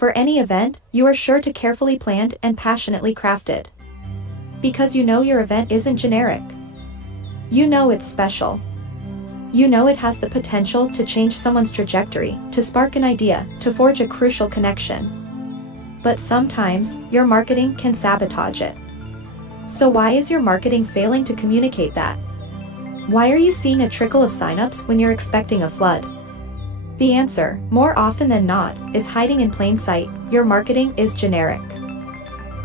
For any event, you are sure to carefully planned and passionately crafted. Because you know your event isn't generic. You know it's special. You know it has the potential to change someone's trajectory, to spark an idea, to forge a crucial connection. But sometimes, your marketing can sabotage it. So why is your marketing failing to communicate that? Why are you seeing a trickle of signups when you're expecting a flood? The answer, more often than not, is hiding in plain sight. Your marketing is generic.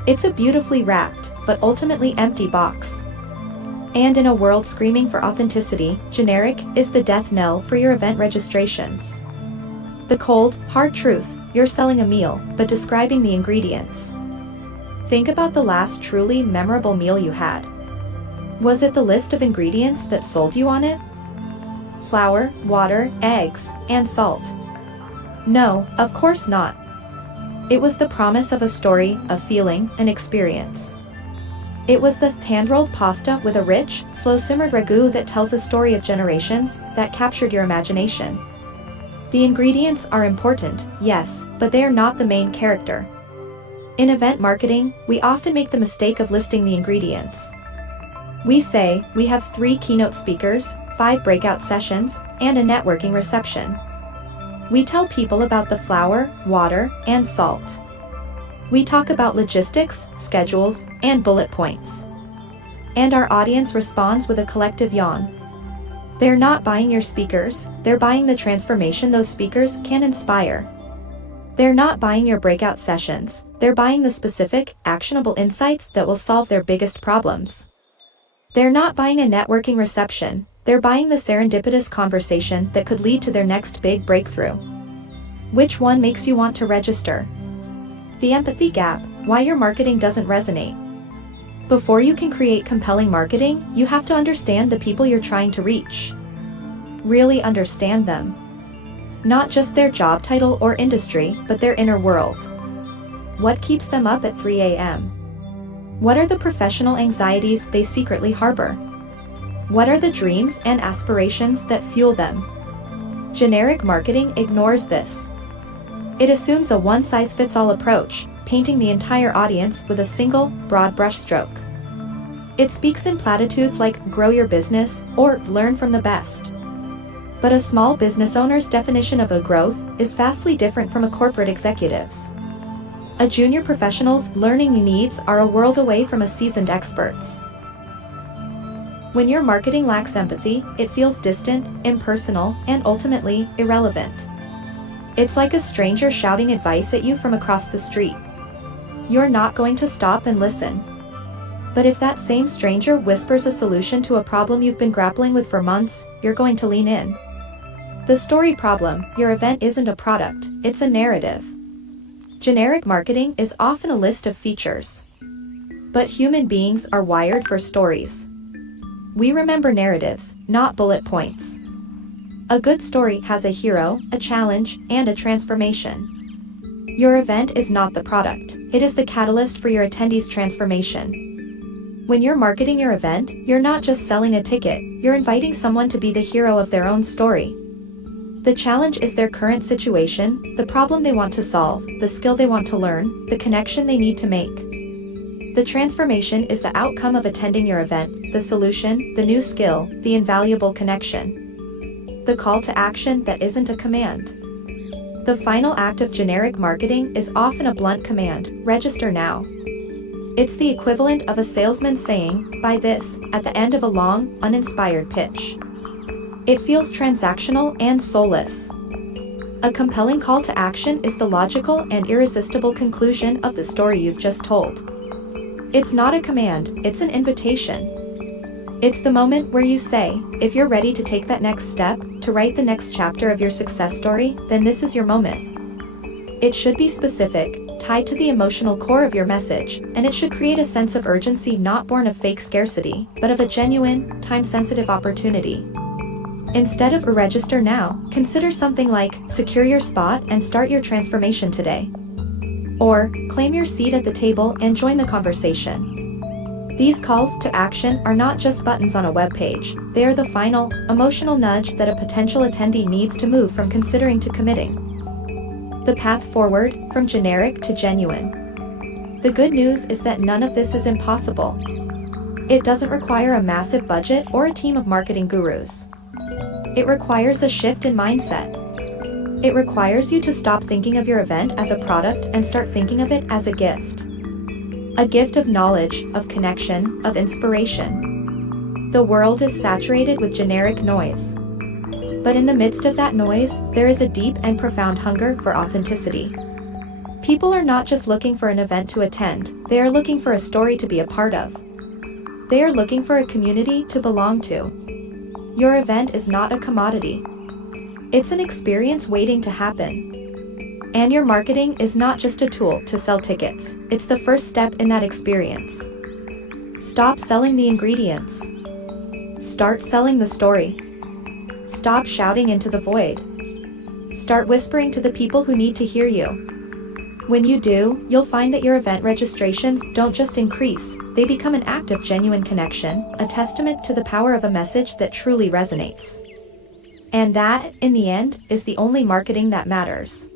It's a beautifully wrapped, but ultimately empty box. And in a world screaming for authenticity, generic is the death knell for your event registrations. The cold, hard truth, you're selling a meal, but describing the ingredients. Think about the last truly memorable meal you had. Was it the list of ingredients that sold you on it? Flour, water, eggs, and salt. No, of course not. It was the promise of a story, a feeling, an experience. It was the hand-rolled pasta with a rich, slow-simmered ragu that tells a story of generations that captured your imagination. The ingredients are important, yes, but they are not the main character. In event marketing, we often make the mistake of listing the ingredients. We say, we have 3 keynote speakers, 5 breakout sessions, and a networking reception. We tell people about the flour, water, and salt. We talk about logistics, schedules, and bullet points. And our audience responds with a collective yawn. They're not buying your speakers, they're buying the transformation those speakers can inspire. They're not buying your breakout sessions, they're buying the specific, actionable insights that will solve their biggest problems. They're not buying a networking reception, they're buying the serendipitous conversation that could lead to their next big breakthrough. Which one makes you want to register? The empathy gap, why your marketing doesn't resonate. Before you can create compelling marketing, you have to understand the people you're trying to reach. Really understand them. Not just their job title or industry, but their inner world. What keeps them up at 3 a.m.? What are the professional anxieties they secretly harbor? What are the dreams and aspirations that fuel them? Generic marketing ignores this. It assumes a one-size-fits-all approach, painting the entire audience with a single, broad brushstroke. It speaks in platitudes like, grow your business, or learn from the best. But a small business owner's definition of a growth is vastly different from a corporate executive's. A junior professional's learning needs are a world away from a seasoned expert's. When your marketing lacks empathy, it feels distant, impersonal, and ultimately, irrelevant. It's like a stranger shouting advice at you from across the street. You're not going to stop and listen. But if that same stranger whispers a solution to a problem you've been grappling with for months, you're going to lean in. The story problem, your event isn't a product, it's a narrative. Generic marketing is often a list of features. But human beings are wired for stories. We remember narratives, not bullet points. A good story has a hero, a challenge, and a transformation. Your event is not the product, it is the catalyst for your attendees' transformation. When you're marketing your event, you're not just selling a ticket, you're inviting someone to be the hero of their own story. The challenge is their current situation, the problem they want to solve, the skill they want to learn, the connection they need to make. The transformation is the outcome of attending your event, the solution, the new skill, the invaluable connection. The call to action that isn't a command. The final act of generic marketing is often a blunt command, register now. It's the equivalent of a salesman saying, buy this, at the end of a long, uninspired pitch. It feels transactional and soulless. A compelling call to action is the logical and irresistible conclusion of the story you've just told. It's not a command, it's an invitation. It's the moment where you say, if you're ready to take that next step, to write the next chapter of your success story, then this is your moment. It should be specific, tied to the emotional core of your message, and it should create a sense of urgency not born of fake scarcity, but of a genuine, time-sensitive opportunity. Instead of register now, consider something like, secure your spot and start your transformation today. Or, claim your seat at the table and join the conversation. These calls to action are not just buttons on a web page, they are the final, emotional nudge that a potential attendee needs to move from considering to committing. The path forward from generic to genuine. The good news is that none of this is impossible. It doesn't require a massive budget or a team of marketing gurus. It requires a shift in mindset. It requires you to stop thinking of your event as a product and start thinking of it as a gift. A gift of knowledge, of connection, of inspiration. The world is saturated with generic noise. But in the midst of that noise, there is a deep and profound hunger for authenticity. People are not just looking for an event to attend, they are looking for a story to be a part of. They are looking for a community to belong to. Your event is not a commodity. It's an experience waiting to happen. And your marketing is not just a tool to sell tickets, it's the first step in that experience. Stop selling the ingredients. Start selling the story. Stop shouting into the void. Start whispering to the people who need to hear you. When you do, you'll find that your event registrations don't just increase, they become an act of genuine connection, a testament to the power of a message that truly resonates. And that, in the end, is the only marketing that matters.